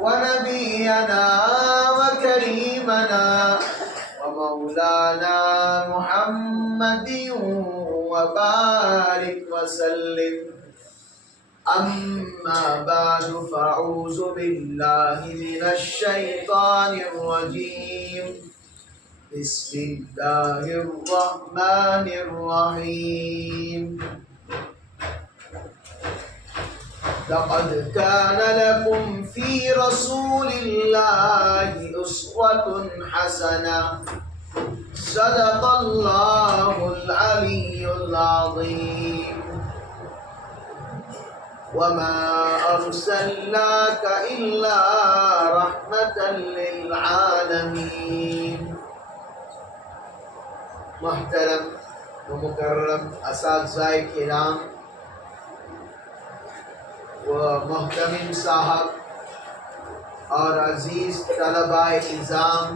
ونبينا وكريمنا ومولانا محمد وبارك وسلم. أما بعد فأعوذ بالله من الشيطان الرجيم. بسم الله الرحمن الرحيم. لقد كان لكم في رسول الله أسوة حسنة. صدق الله العلي العظيم. وما أرسلناك إلا رحمة للعالمين. محترم و مکرم اساتذہ کرام و محترم صاحب اور عزیز طلباء نظام،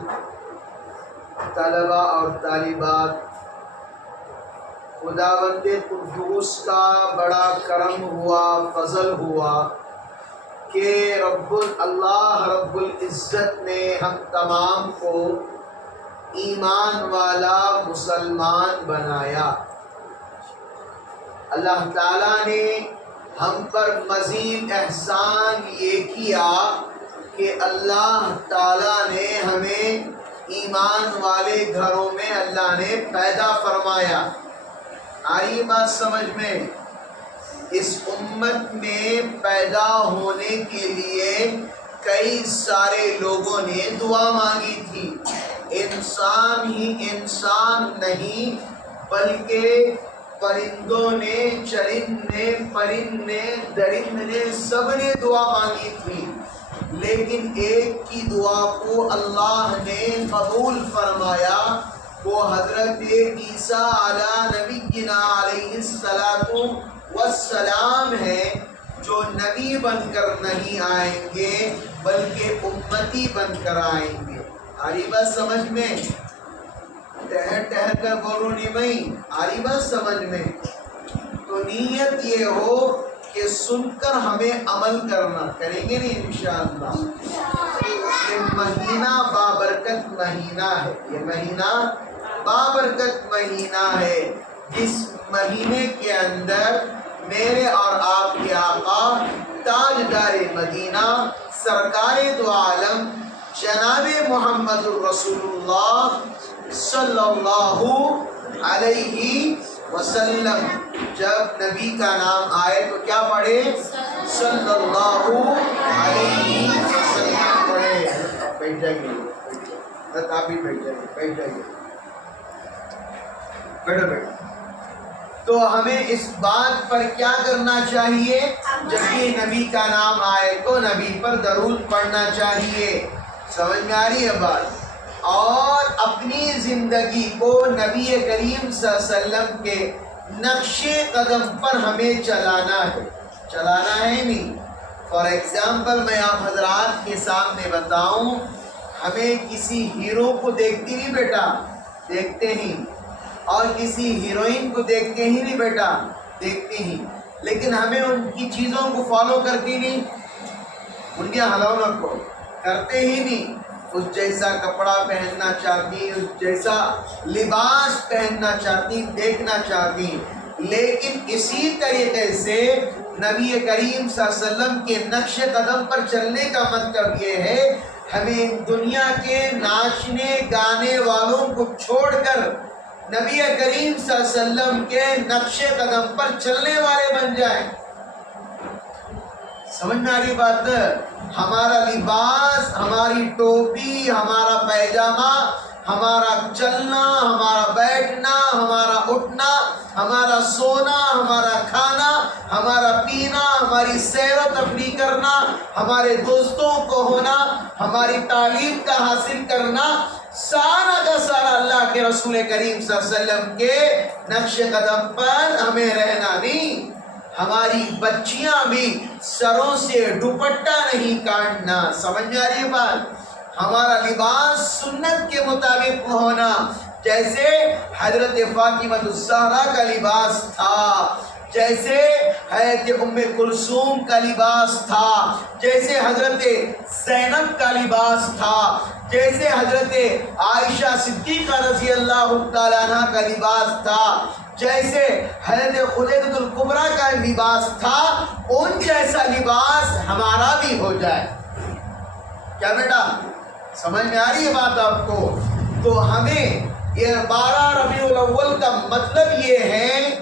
طلباء اور طالبات، خداوند قدوس کا بڑا کرم ہوا، فضل ہوا کہ اللہ رب العزت نے ہم تمام کو ایمان والا مسلمان بنایا. اللہ تعالیٰ نے ہم پر مزید احسان یہ کیا کہ اللہ تعالیٰ نے ہمیں ایمان والے گھروں میں اللہ نے پیدا فرمایا. آئی بات سمجھ میں؟ اس امت میں پیدا ہونے کے لیے کئی سارے لوگوں نے دعا مانگی تھی. انسان ہی انسان نہیں بلکہ پرندوں نے، چرند نے، پرند نے، درند نے، سب نے دعا مانگی تھی، لیکن ایک کی دعا کو اللہ نے قبول فرمایا. وہ حضرت عیسیٰ علی نبینا علیہ السلام ہے، جو نبی بن کر نہیں آئیں گے بلکہ امتی بن کر آئیں گے. آری بات سمجھ میں؟ ٹہر ٹہر کر بولو نہیں بھائی، آری بات سمجھ میں؟ تو نیت یہ ہو کہ سن کر ہمیں عمل کرنا، کریں گے نہیں انشاءاللہ. یہ مہینہ بابرکت مہینہ ہے، یہ مہینہ بابرکت مہینہ ہے. اس مہینے کے اندر میرے اور آپ کے آقا تاجدار مدینہ سرکار دو عالم جناب محمد الرسول اللہ صلی اللہ علیہ وسلم، جب نبی کا نام آئے تو کیا پڑھے؟ صلی اللہ علیہ وسلم پڑھے. بیٹھ جائیے، آپ بھی بیٹھ جائیے، بیٹھ جائیے، بیٹھو بیٹھو. تو ہمیں اس بات پر کیا کرنا چاہیے؟ جب یہ نبی کا نام آئے تو نبی پر درود پڑھنا چاہیے. سمجھ میں آ رہی ہے بات؟ اور اپنی زندگی کو نبی کریم صلی اللہ علیہ وسلم کے نقش قدم پر ہمیں چلانا ہے. چلانا ہے نہیں. فار ایگزامپل میں آپ حضرات کے سامنے بتاؤں، ہمیں کسی ہیرو کو دیکھتی نہیں بیٹا، دیکھتے ہی، اور کسی ہیروئن کو دیکھتے ہی نہیں بیٹا، دیکھتے ہی، لیکن ہمیں ان کی چیزوں کو فالو کرتی نہیں، ان کے ہلونت کو کرتے ہی نہیں. اس جیسا کپڑا پہننا چاہتی، اس جیسا لباس پہننا چاہتی، دیکھنا چاہتی. لیکن اسی طریقے سے نبی کریم صلی اللہ علیہ وسلم کے نقش قدم پر چلنے کا مطلب یہ ہے ہمیں دنیا کے ناچنے گانے والوں کو چھوڑ کر نبی کریم صلی اللہ علیہ وسلم کے نقش قدم پر چلنے والے بن جائیں. سمجھ میں آ رہی بات؟ ہمارا لباس، ہماری ٹوپی، ہمارا پیجامہ، ہمارا چلنا، ہمارا بیٹھنا، ہمارا اٹھنا، ہمارا سونا، ہمارا کھانا، ہمارا پینا، ہماری سیر و تفریح کرنا، ہمارے دوستوں کو ہونا، ہماری تعلیم کا حاصل کرنا، سارا کا سارا اللہ کے رسول کریم صلی اللہ علیہ وسلم کے نقش قدم پر ہمیں رہنا نہیں. ہماری بچیاں بھی سروں سے دوپٹہ نہیں کاٹنا. سمجھ میں آ رہی ہے بات؟ ہمارا لباس سنت کے مطابق ہونا، جیسے حضرت فاطمہ الزہرا کا لباس تھا. جیسے حضرت ام کلثوم کا لباس تھا، جیسے حضرت زینب کا لباس تھا، جیسے حضرت عائشہ صدیقہ رضی اللہ تعالیٰ عنہ کا لباس تھا، جیسے حضرت خدیجہ الکبریٰ کا لباس تھا، ان جیسا لباس ہمارا بھی ہو جائے۔ کیا بیٹا سمجھ میں آ رہی ہے بات آپ کو؟ تو ہمیں یہ 12 ربیع الاول کا مطلب یہ ہے،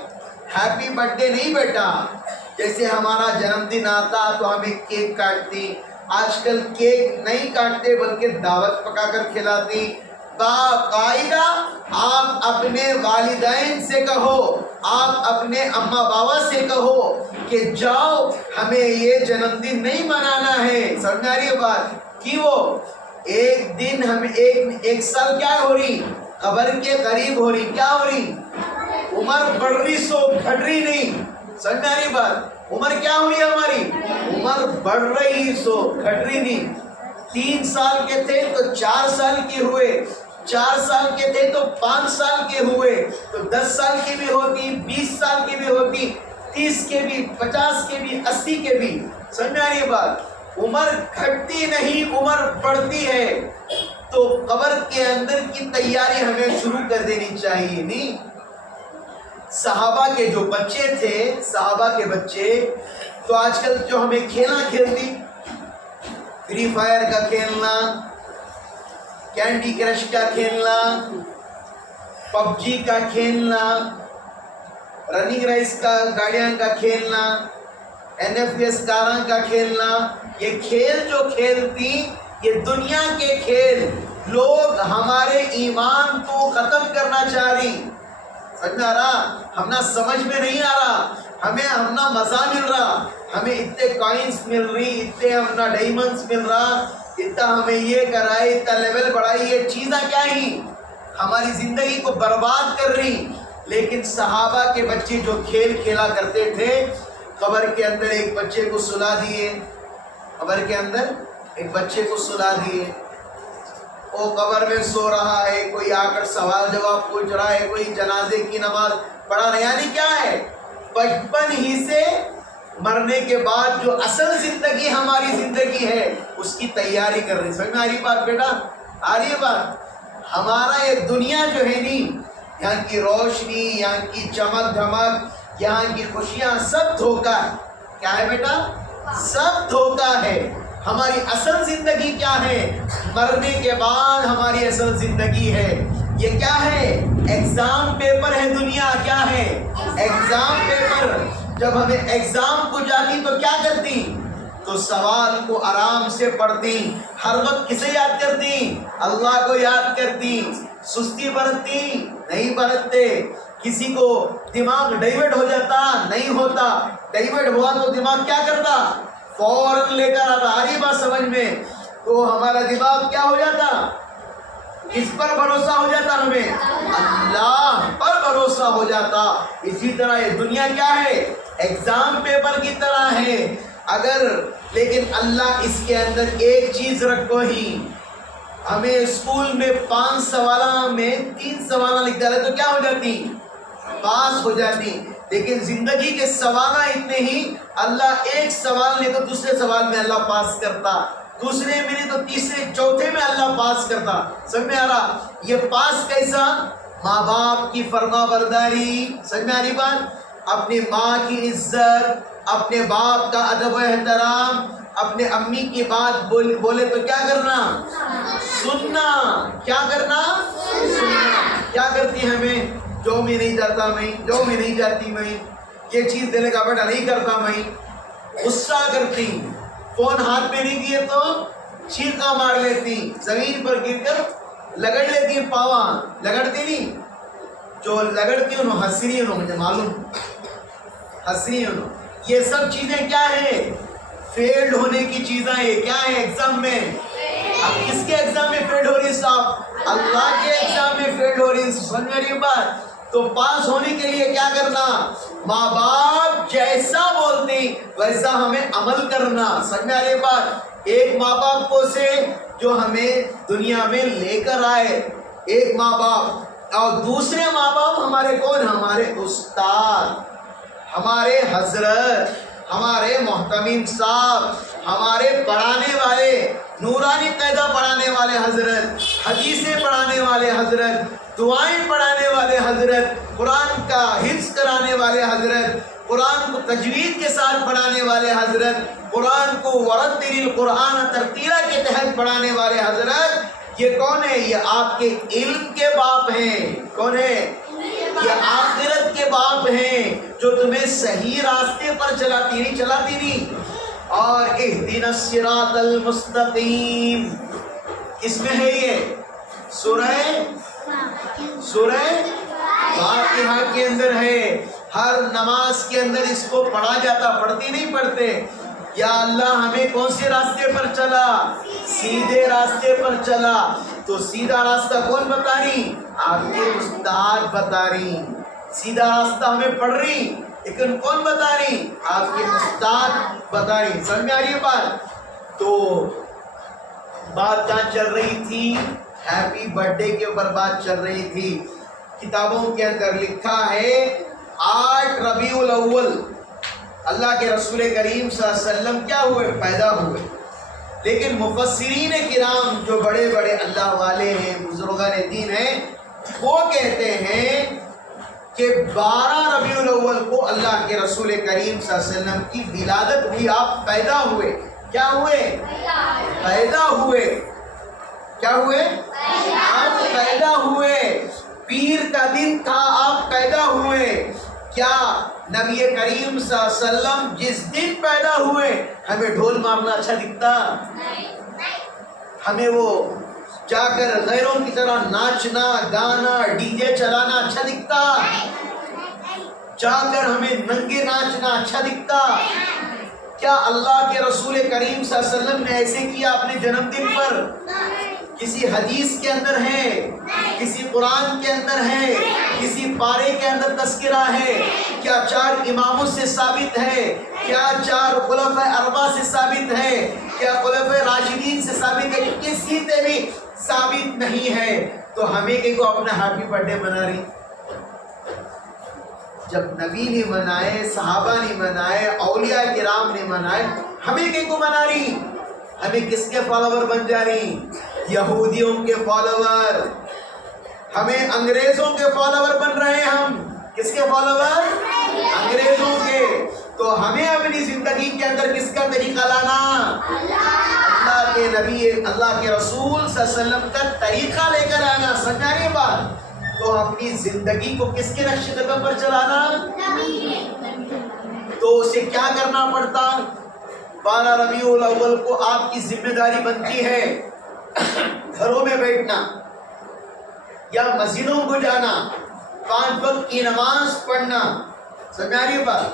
ہیپی برتھ ڈے نہیں بیٹا، جیسے ہمارا جنم دن آتا تو ہمیں کیک کاٹتی، آج کل کیک نہیں کاٹتے بلکہ دعوت پکا کر کھلاتی۔ باقاعدہ آپ اپنے والدین سے کہو، آپ اپنے اماں بابا سے کہو کہ جاؤ ہمیں یہ جنم دن نہیں منانا ہے۔ سمجھ آ رہی ہے بات؟ کیوں؟ ایک دن ہمیں ایک سال کیا ہو رہی؟ قبر کے قریب ہو رہی۔ کیا ہو رہی؟ عمر بڑھ رہی سو گھٹ رہی نہیں۔ سمجھ آ رہی بات؟ عمر کیا ہوئی ہماری؟ عمر بڑھ رہی سو گھٹ رہی نہیں۔ 3 سال کے تھے تو 4 سال کے ہوئے، 4 سال کے تھے تو 5 سال کے ہوئے، تو 10 سال کی بھی ہوتی، 20 سال کی بھی ہوتی، 30 کے بھی، 50 کے بھی، 80 کے بھی۔ سمجھ آ رہی ہے بات؟ عمر گھٹتی نہیں، عمر بڑھتی ہے۔ تو قبر کے اندر کی تیاری ہمیں شروع کر دینی چاہیے۔ نہیں، صحابہ کے جو بچے تھے، صحابہ کے بچے تو آج کل جو ہمیں کھیلنا کھیلتی، فری فائر کا کھیلنا، کینڈی کرش کا کھیلنا، پب جی کا کھیلنا، رننگ ریس کا گاڑیاں کا کھیلنا، NFS کاراں کا کھیلنا، یہ کھیل جو کھیلتی یہ دنیا کے کھیل، لوگ ہمارے ایمان کو ختم کرنا چاہ رہی۔ سمجھ میں آ رہا؟ ہمنا سمجھ میں نہیں آ رہا، ہمنا مزہ مل رہا، ہمیں اتنے کوائنس مل رہی، اتنے ہمنا ڈائمنڈس مل رہا، اتنا ہمیں یہ کرائے، اتنا لیول بڑھائی، یہ چیزیں کیا ہی ہماری زندگی کو برباد کر رہی۔ لیکن صحابہ کے بچے جو کھیل کھیلا کرتے تھے، قبر کے اندر ایک بچے کو سلا دیے، قبر کے اندر ایک بچے کو سلا دیے، وہ قبر میں سو رہا ہے، کوئی آ کر سوال جواب پوچھ رہا ہے، کوئی جنازے کی نماز پڑھا رہا ہے۔ یعنی کیا ہے؟ بچپن ہی سے مرنے کے بعد جو اصل زندگی ہماری زندگی ہے اس کی تیاری کر رہی۔ سمجھ میں آ رہی بات بیٹا؟ آ رہی ہے بات؟ ہمارا یہ دنیا جو ہے نہیں، یہاں کی روشنی، یہاں کی چمک دھمک، یہاں کی خوشیاں سب دھوکہ ہے۔ کیا ہے بیٹا؟ سب دھوکہ ہے۔ ہماری اصل زندگی کیا ہے؟ مرنے کے بعد ہماری اصل زندگی ہے۔ یہ کیا ہے؟ ایگزام پیپر ہے دنیا۔ کیا ہے؟ Exam paper. جب ہمیں ایگزام کو جاتی تو کیا کرتی؟ تو سوال کو آرام سے پڑھتی، ہر وقت کسے یاد کرتی؟ اللہ کو یاد کرتی۔ سستی برتتی نہیں برتتے۔ کسی کو دماغ ڈائیورٹ ہو جاتا نہیں ہوتا، ڈائیورٹ ہوا تو دماغ کیا کرتا؟ فوراً لے کر آتا۔ آ رہی بات سمجھ میں؟ تو ہمارا دماغ کیا ہو جاتا؟ کس پر بھروسہ ہو جاتا؟ ہمیں اللہ پر بھروسہ ہو جاتا۔ اسی طرح یہ دنیا کیا ہے؟ ایگزام پیپر کی طرح ہے۔ لیکن اللہ اس کے اندر ایک چیز رکھو ہی، ہمیں اسکول میں 5 سوالوں میں 3 سوالہ لکھ ڈالے تو کیا ہو جاتی؟ پاس ہو جاتی۔ لیکن زندگی کے سوالہ اتنے ہی، اللہ ایک سوال لے تو دوسرے سوال میں اللہ پاس کرتا، دوسرے میں نہیں تو تیسرے چوتھے میں اللہ پاس کرتا۔ سمجھ میں آ رہا؟ یہ پاس کیسا؟ ماں باپ کی فرما برداری۔ سمجھ میں آ رہی بات؟ اپنی ماں کی عزت، اپنے باپ کا ادب و احترام، اپنے امی کی بات بولے تو کیا کرنا؟ سننا۔ کیا کرنا؟ سننا۔ کیا کرتی ہمیں؟ جو میں نہیں جاتا میں، جو میں نہیں جاتی میں، یہ چیز دینے کا بیٹا نہیں کرتا میں، غصہ کرتی، فون ہاتھ میں نہیں دیے تو چیخا مار لیتی، زمین پر گر کر لگڑ لیتی پاواں، لگڑتی نہیں، جو لگڑتی انہوں ہنسری، انہوں مجھے معلوم ہنسری انہوں۔ یہ سب چیزیں کیا ہے؟ فیلڈ ہونے کی چیزیں ہیں۔ کیا ہے؟ ایگزام میں۔ اب کس کے ایگزام میں فیلڈ ہو رہی ہے صاحب؟ اللہ کے ایگزام میں فیلڈ ہو رہی ہے۔ سمجھ میں رہی بات؟ تو پاس ہونے کے لیے کیا کرنا؟ ماں باپ جیسا بولتی ویسا ہمیں عمل کرنا۔ سمجھ میں آ رہی بات؟ ایک ماں باپ کو سے جو ہمیں دنیا میں لے کر آئے، ایک ماں باپ، اور دوسرے ماں باپ ہمارے کون؟ ہمارے استاد، ہمارے حضرت، ہمارے محتمم صاحب، ہمارے پڑھانے والے، نورانی قاعدہ پڑھانے والے حضرت، حدیثیں پڑھانے والے حضرت، دعائیں پڑھانے والے حضرت، قرآن کا حفظ کرانے والے حضرت، قرآن کو تجوید کے ساتھ پڑھانے والے حضرت، قرآن کو ورتل القرآن ترتیلا کے تحت پڑھانے والے حضرت، یہ کون ہے؟ یہ آپ کے علم کے باپ ہیں۔ کون ہے؟ یہ آخرت کے باپ ہیں، جو تمہیں صحیح راستے پر چلاتی نہیں۔ اور اہدنا الصراط المستقیم کس میں ہے؟ یہ سورہ فاتحہ کے اندر ہے۔ ہر نماز کے اندر اس کو پڑھا جاتا، پڑھتی نہیں پڑھتے؟ یا اللہ ہمیں کون سے راستے پر چلا؟ سیدھے راستے پر چلا۔ تو سیدھا راستہ کون بتا رہی؟ آپ کے استاد بتا رہی۔ سیدھا راستہ ہمیں پڑھ رہی، لیکن کون بتا رہی؟ آپ کے استاد بتا رہی۔ سمجھ میں آ رہی ہے بات؟ تو بات کہاں چل رہی تھی؟ ہیپی برتھ ڈے کے اوپر بات چل رہی تھی۔ کتابوں کے اندر لکھا ہے 8 ربیع الاول اللہ کے رسول کریم صلی اللہ علیہ وسلم کیا ہوئے؟ پیدا ہوئے۔ لیکن مفسرین کرام جو بڑے بڑے اللہ والے ہیں، بزرگان دین ہیں، وہ کہتے ہیں کہ 12 ربیع الاول کو اللہ کے رسول کریم صلی اللہ علیہ وسلم کی ولادت ہوئی۔ آپ پیدا ہوئے۔ کیا ہوئے؟ پیدا ہوئے۔ کیا ہوئے؟ آپ پیدا ہوئے۔ پیر کا دن تھا، آپ پیدا ہوئے۔ کیا نبی کریم صلی اللہ علیہ وسلم جس دن پیدا ہوئے ہمیں ڈھول مارنا اچھا دکھتا؟ ہمیں وہ جا کر غیروں کی طرح ناچنا، گانا، ڈی جے چلانا اچھا دکھتا؟ جا کر ہمیں ننگے ناچنا اچھا دکھتا؟ کیا اللہ کے رسول کریم صلی اللہ علیہ وسلم نے ایسے کیا اپنے جنم دن پر؟ کسی حدیث کے اندر ہے، کسی قرآن کے اندر ہے، کسی پارے کے اندر تذکرہ ہے؟ کیا 4 اماموں سے ثابت ہے؟ کیا 4 خلفاء اربعہ سے ثابت ہے؟ کیا خلفاء راشدین سے ثابت ہے؟ کسی سے بھی ثابت نہیں ہے۔ تو ہمیں کہ کو اپنا ہیپی برتھ ڈے منا رہی؟ جب نبی نے منائے، صحابہ نے منائے، اولیاء کرام نے منائے، ہمیں کہ کو منا رہی؟ ہمیں کس کے فالوور بن جا رہی؟ یہودیوں کے فالوور۔ ہمیں انگریزوں کے فالوور بن رہے ہیں۔ ہم کس کے فالوور؟ انگریزوں کے۔ تو ہمیں اپنی زندگی کے اندر کس کا طریقہ لانا؟ اللہ کے نبی، اللہ کے رسول صلی اللہ علیہ وسلم کا طریقہ لے کر آنا۔ سمجھا یہ بات؟ تو اپنی زندگی کو کس کے نقش قدم پر چلانا؟ تو اسے کیا کرنا پڑتا؟ 12 ربیع الاول کو آپ کی ذمہ داری بنتی ہے گھروں میں بیٹھنا یا مسجدوں کو جانا، 5 وقت کی نماز پڑھنا۔ سمجھا رہی بات؟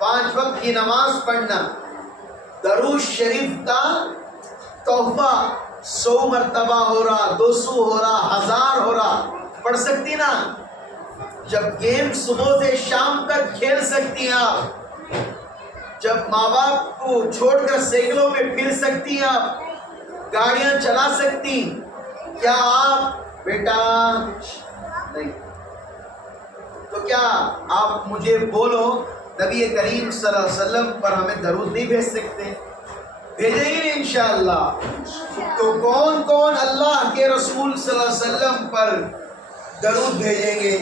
5 وقت کی نماز پڑھنا، درود شریف کا تحفہ 100 مرتبہ ہو رہا، 200 ہو رہا، 1000 ہو رہا، پڑھ سکتی نا؟ جب گیم صبح سے شام تک کھیل سکتی ہیں آپ، جب ماں باپ کو چھوڑ کر سائیکلوں میں پھر سکتی ہیں آپ، گاڑیاں چلا سکتی، کیا آپ بیٹا نہیں؟ تو کیا آپ مجھے بولو نبی کریم صلی اللہ علیہ وسلم پر ہمیں درود نہیں بھیج سکتے؟ بھیجیں گے انشاءاللہ۔ تو کون کون اللہ کے رسول صلی اللہ علیہ وسلم پر درود بھیجیں گے؟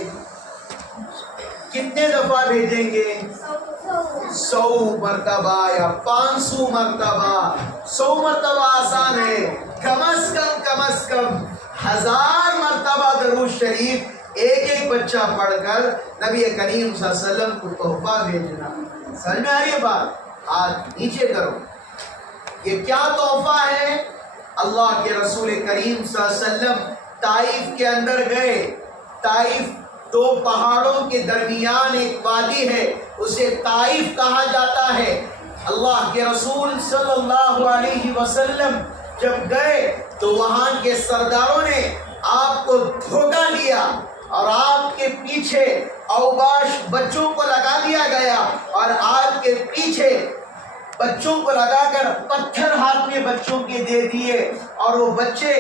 کتنے دفعہ بھیجیں گے؟ 100 مرتبہ یا 500 مرتبہ؟ 100 مرتبہ آسان ہے، کم از کم 1000 مرتبہ درود شریف ایک بچہ پڑھ کر نبی کریم صلی اللہ علیہ وسلم کو تحفہ بھیجنا۔ سمجھ میں آ رہی ہے بات؟ ہاتھ نیچے کرو۔ یہ کیا تحفہ ہے؟ اللہ کے رسول کریم صلی اللہ علیہ وسلم طائف کے اندر گئے۔ طائف 2 پہاڑوں کے درمیان ایک وادی ہے، اسے طائف کہا جاتا ہے۔ اللہ کے رسول صلی اللہ علیہ وسلم جب گئے تو وہاں کے سرداروں نے آپ کو دھوکہ دیا اور آپ کے پیچھے اوباش بچوں کو لگا دیا گیا، اور آپ کے پیچھے بچوں کو لگا کر پتھر ہاتھ میں بچوں کے دے دیے، اور وہ بچے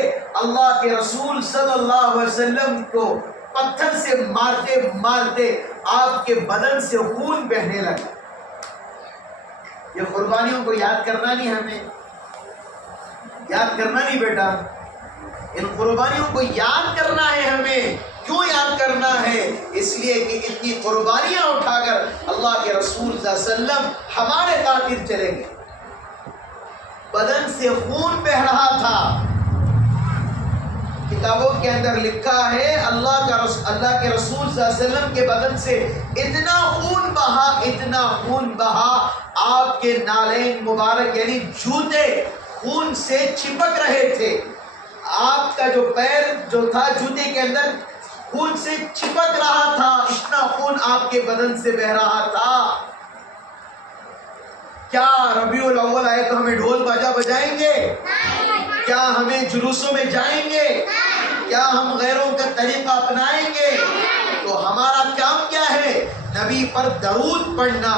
اللہ کے رسول صلی اللہ علیہ وسلم کو پتھر سے مارتے مارتے آپ کے بدن سے خون بہنے لگا۔ یہ قربانیوں کو یاد کرنا نہیں، ہمیں یاد کرنا نہیں بیٹا، ان قربانیوں کو یاد کرنا ہے ہمیں۔ کیوں یاد کرنا ہے؟ اس لیے کہ اتنی قربانیاں اٹھا کر اللہ کے رسول صلی اللہ علیہ وسلم ہمارے خاطر چلے گئے، بدن سے خون بہ رہا تھا۔ کتابوں کے اندر لکھا ہے اللہ کے رسول صلی اللہ علیہ وسلم کے بدن سے اتنا خون بہا، آپ کے نالین مبارک یعنی جوتے خون سے چپک رہے تھے۔ آپ کا جو پیر جو تھا جوتے کے اندر خون سے چپک رہا تھا، اتنا خون آپ کے بدن سے بہ رہا تھا۔ کیا ربیع الاول آئے تو ہمیں ڈھول باجا بجائیں گے؟ کیا ہمیں جلوسوں میں جائیں گے؟ کیا ہم غیروں کا طریقہ اپنائیں گے؟ تو ہمارا کام کیا ہے؟ نبی پر درود پڑھنا،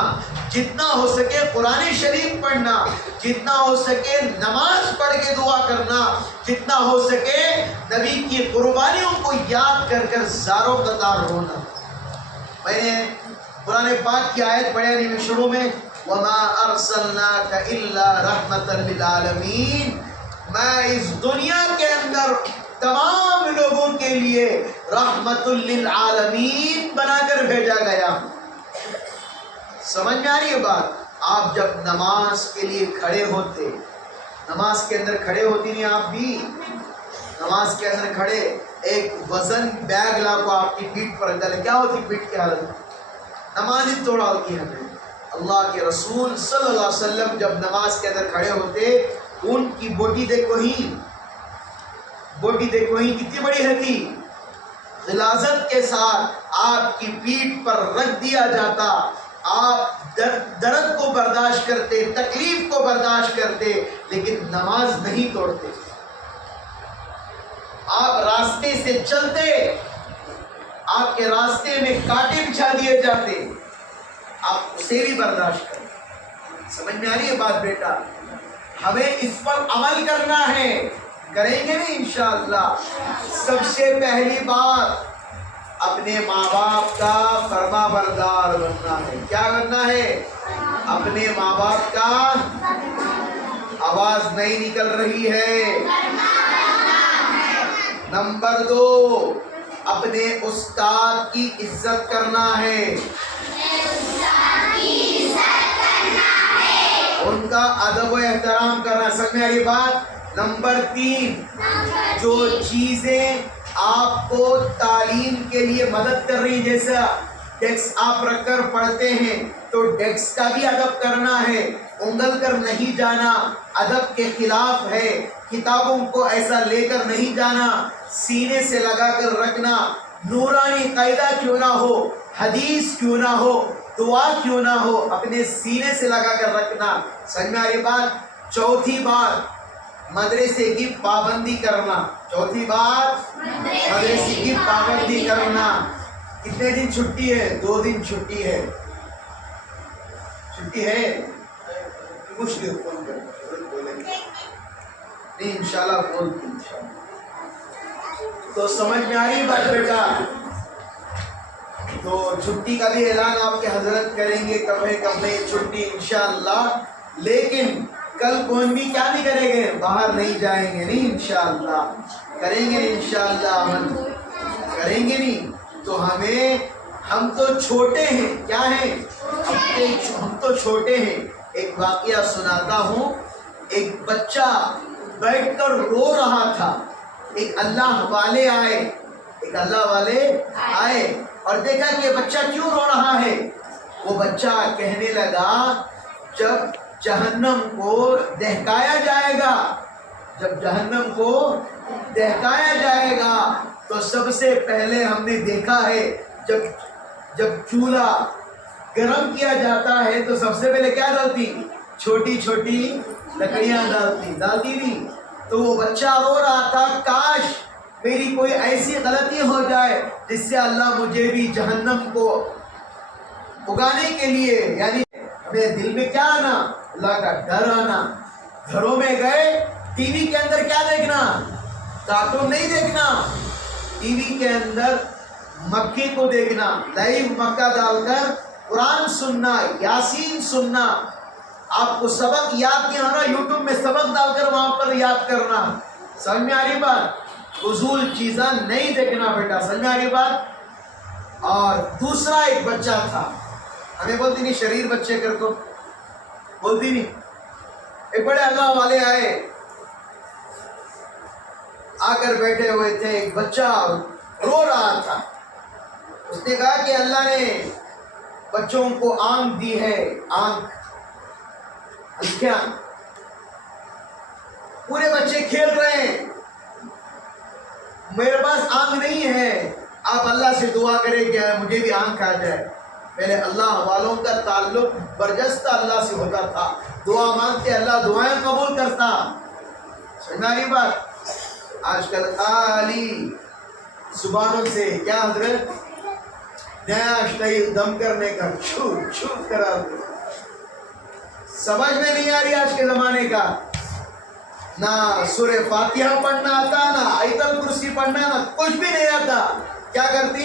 جتنا ہو سکے قرآن شریف پڑھنا، جتنا ہو سکے نماز پڑھ کے دعا کرنا، جتنا ہو سکے نبی کی قربانیوں کو یاد کر کر زاروں قطار رونا۔ میں نے قرآن پاک کی آیت پڑھی نہیں شروع میں، وَمَا أَرْسَلْنَاكَ إِلَّا رَحْمَةً لِلْعَالَمِينَ، میں اس دنیا کے اندر تمام لوگوں کے لیے رحمت للعالمین بنا کر بھیجا گیا۔ سمجھ میں آ رہی ہے بات؟ آپ جب نماز کے لیے کھڑے ہوتے، نماز کے اندر کھڑے ہوتی نہیں، آپ بھی نماز کے اندر کھڑے، ایک وزن بیگ لا کو آپ کی پیٹھ پر رکھ ڈالے، کیا ہوتی پیٹھ کی حالت؟ نماز ہی توڑا ہوتی ہے ہمیں۔ اللہ کے رسول صلی اللہ علیہ وسلم جب نماز کے اندر کھڑے ہوتے، ان کی بوٹی دیکھو ہی کتنی بڑی ہے، غلاظت کے ساتھ آپ کی پیٹھ پر رکھ دیا جاتا، آپ درد کو برداشت کرتے، تکلیف کو برداشت کرتے، لیکن نماز نہیں توڑتے۔ آپ راستے سے چلتے، آپ کے راستے میں کانٹے بچھا دیے جاتے، آپ اسے بھی برداشت کرتے۔ سمجھ میں آ رہی ہے بات بیٹا؟ ہمیں اس پر عمل کرنا ہے، کریں گے نہیں انشاءاللہ۔ سب سے پہلی بات اپنے ماں باپ کا فرما بردار بننا ہے۔ کیا کرنا ہے؟ اپنے ماں باپ کا، آواز نہیں نکل رہی ہے۔ نمبر 2، اپنے استاد کی عزت کرنا ہے، ان کا ادب و احترام کرنا۔ سمجھ میں آ رہی بات؟ نمبر 3، جو چیزیں آپ کو تعلیم کے لیے مدد کر رہی، جیسا ڈیسک آپ رکھ کر پڑھتے ہیں تو ڈیسک کا بھی ادب کرنا ہے، انگل کر نہیں جانا، ادب کے خلاف ہے۔ کتابوں کو ایسا لے کر نہیں جانا، سینے سے لگا کر رکھنا، نورانی قاعدہ کیوں نہ ہو، حدیث کیوں نہ ہو، دعا کیوں نہ ہو، اپنے سینے سے لگا کر رکھنا۔ سمجھ میں آ رہی بات؟ چوتھی بات، مدرسے کی پابندی کرنا۔ چوتھی بات، مدرسے کی پابندی کرنا۔ کتنے دن چھٹی ہے؟ 2 دن چھٹی ہے۔ چھٹی ہے؟ مشکل فون کر نہیں، انشاءاللہ بولتی انشاءاللہ۔ تو سمجھ میں آ رہی بات بیٹا؟ تو چھٹی کا بھی اعلان آپ کے حضرت کریں گے، کب میں چھٹی انشاءاللہ۔ لیکن کل کون بھی کیا نہیں کریں گے، باہر نہیں جائیں گے، نہیں انشاءاللہ کریں گے، انشاءاللہ عمل کریں گے نہیں۔ تو ہم تو چھوٹے ہیں، کیا ہیں؟ ہم تو چھوٹے ہیں۔ ایک واقعہ سناتا ہوں۔ ایک بچہ بیٹھ کر رو رہا تھا، ایک اللہ والے آئے اور دیکھا کہ بچہ کیوں رو رہا ہے۔ وہ بچہ کہنے لگا، جب جہنم کو دہکایا جائے گا، جب جہنم کو دہکایا جائے گا تو سب سے پہلے ہم نے دیکھا ہے جب چولہا گرم کیا جاتا ہے تو سب سے پہلے کیا ڈالتی؟ چھوٹی چھوٹی لکڑیاں ڈالتی نہیں۔ تو وہ بچہ رو رہا تھا، کاش میری کوئی ایسی غلطی ہو جائے جس سے اللہ مجھے بھی جہنم کو اگانے کے لیے، یعنی میرے دل میں کیا آنا؟ اللہ کا ڈر آنا۔ گھروں میں گئے، ٹی وی کے اندر کیا دیکھنا؟ کارٹون نہیں دیکھنا، ٹی وی کے اندر مکی کو دیکھنا، لائیو مکہ ڈال کر قرآن سننا، یاسین سننا، آپ کو سبق یاد نہیں ہونا یوٹیوب میں سبق ڈال کر وہاں پر یاد کرنا. سمجھ میں آ رہی بات؟ فضول چیزاں نہیں دیکھنا بیٹا، سمجھ میں آ رہی بات؟ اور دوسرا ایک بچہ تھا، ہمیں بولتی نہیں شریر بچے کر کو بولتی نہیں. ایک بڑے اللہ والے آئے، آ کر بیٹھے ہوئے تھے، ایک بچہ رو رہا تھا. اس نے کہا کہ اللہ نے بچوں کو آنکھ دی ہے، آنکھیں، پورے بچے کھیل رہے ہیں، میرے پاس آنکھ نہیں ہے، آپ اللہ سے دعا کریں کہ مجھے بھی آنکھ آ جائے. پہلے اللہ والوں کا تعلق برجستہ اللہ سے ہوتا تھا، دعا مانگتے اللہ دعائیں قبول کرتا. سمجھا رہی بات؟ آج کل خالی زبانوں سے کیا حضرت نیا اسٹائل دم کرنے کا چھوٹ چھوٹ کرا دے. سمجھ میں نہیں آ رہی آج کے زمانے کا، نہ سورہ فاتحہ پڑھنا آتا، نہ آیت الکرسی پڑھنا، نہ کچھ بھی نہیں آتا. کیا کرتی؟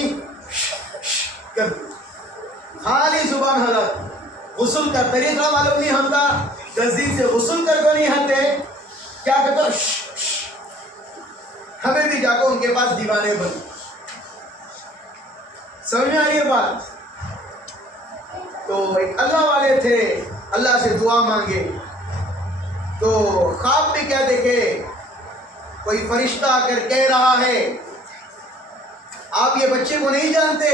خالی زبان حضرت. غسل کا طریقہ معلوم نہیں ہوتا، تصدیق سے غسل کر کو نہیں آتے، کیا کہتا؟ ہمیں بھی جا کو ان کے پاس دیوانے بن. سمجھ میں آ رہی ہے بات؟ تو ایک اللہ والے تھے، اللہ سے دعا مانگے تو خواب میں کیا دیکھے؟ کوئی فرشتہ آ کر کہہ رہا ہے آپ یہ بچے کو نہیں جانتے،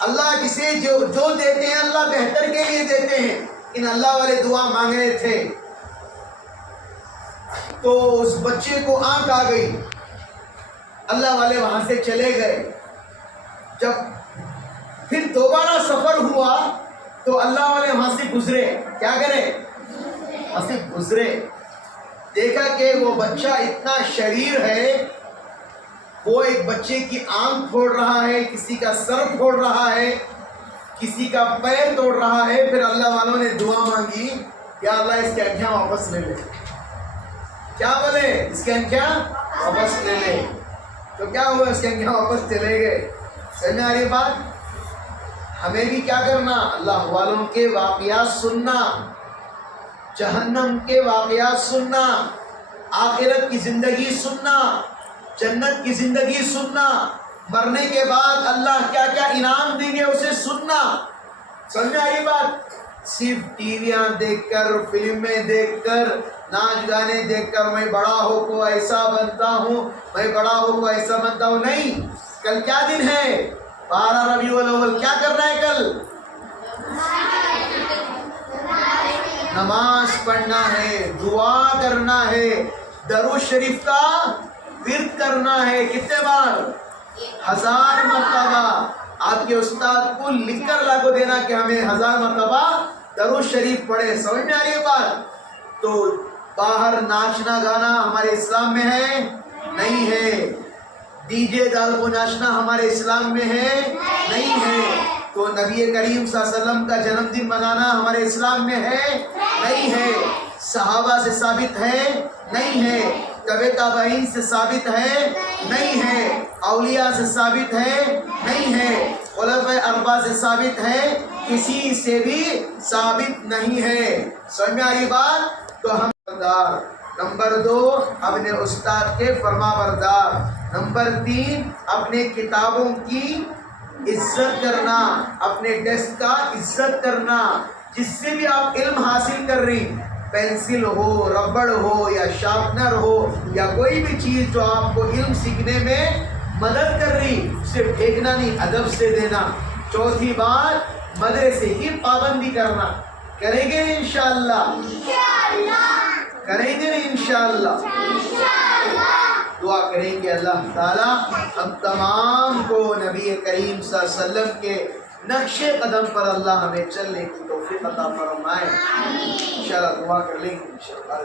اللہ جسے جو دیتے ہیں اللہ بہتر کے لیے دیتے ہیں. ان اللہ والے دعا مانگ رہے تھے تو اس بچے کو آنکھ آ گئی. اللہ والے وہاں سے چلے گئے. جب پھر دوبارہ سفر ہوا تو اللہ والے وہاں سے گزرے. کیا کرے؟ وہاں سے گزرے، دیکھا کہ وہ بچہ اتنا شریر ہے، وہ ایک بچے کی آنکھ پھوڑ رہا ہے، کسی کا سر پھوڑ رہا ہے، کسی کا پیر توڑ رہا ہے. پھر اللہ والوں نے دعا مانگی یا اللہ اس کی آنکھیں واپس لے لے. کیا بولے؟ اس کی آنکھیں واپس لے لے. تو کیا ہوا؟ اس کی آنکھیں واپس چلے گئے. سمجھ میں آ رہی بات؟ ہمیں بھی کیا کرنا؟ اللہ والوں کے واقعات سننا، جہنم کے واقعات سننا، آخرت کی زندگی سننا، جنت کی زندگی سننا، مرنے کے بعد اللہ کیا کیا انعام دیں گے اسے سننا. سمجھ میں آئی بات؟ صرف ٹی ویاں دیکھ کر، فلمیں دیکھ کر، ناچ گانے دیکھ کر میں بڑا ہو کو ایسا بنتا ہوں، میں بڑا ہو کو ایسا بنتا ہوں، نہیں. کل کیا دن ہے؟ 12 ربیع الاول. کیا کرنا ہے کل؟ نماز پڑھنا ہے، دعا کرنا ہے، درود شریف کا ورد کرنا ہے. کتنے بار؟ 1000 مرتبہ. آپ کے استاد کو لکھ کر لا کو دینا کہ ہمیں 1000 مرتبہ درود شریف پڑھے. سمجھ میں آ رہی ہے بات؟ تو باہر ناچنا گانا ہمارے اسلام میں ہے؟ نہیں ہے. ڈی جے ڈال کو ناچنا ہمارے اسلام میں ہے؟ نہیں ہے. تو نبی کریم صلی اللہ علیہ وسلم کا جنم دن منانا ہمارے اسلام میں ہے؟ نہیں ہے. صحابہ سے ثابت ہے؟ نہیں ہے. تبع تابعین سے ثابت ہے؟ نہیں ہے. اولیاء سے ثابت ہے؟ نہیں ہے. خلفائے اربعہ سے ثابت ہے؟ کسی سے بھی ثابت نہیں ہے. سمجھ میں آ رہی بات؟ تو ہم نمبر 2 اپنے استاد کے فرما بردار. نمبر 3 اپنے کتابوں کی عزت کرنا، اپنے ڈیسک کا عزت کرنا. جس سے بھی آپ علم حاصل کر رہی، پینسل ہو، ربڑ ہو یا شارپنر ہو یا کوئی بھی چیز جو آپ کو علم سیکھنے میں مدد کر رہی، صرف پھینکنا نہیں، ادب سے دینا. چوتھی بات مدرسے کی پابندی کرنا. کریں گے انشاءاللہ؟ کریں گے انشاءاللہ؟ دعا کریں گے اللہ تعالیٰ ہم تمام کو نبی کریم صلی اللہ علیہ وسلم کے نقش قدم پر اللہ ہمیں چلنے کی توفیق عطا فرمائے. انشاءاللہ دعا کر لیں گے انشاءاللہ.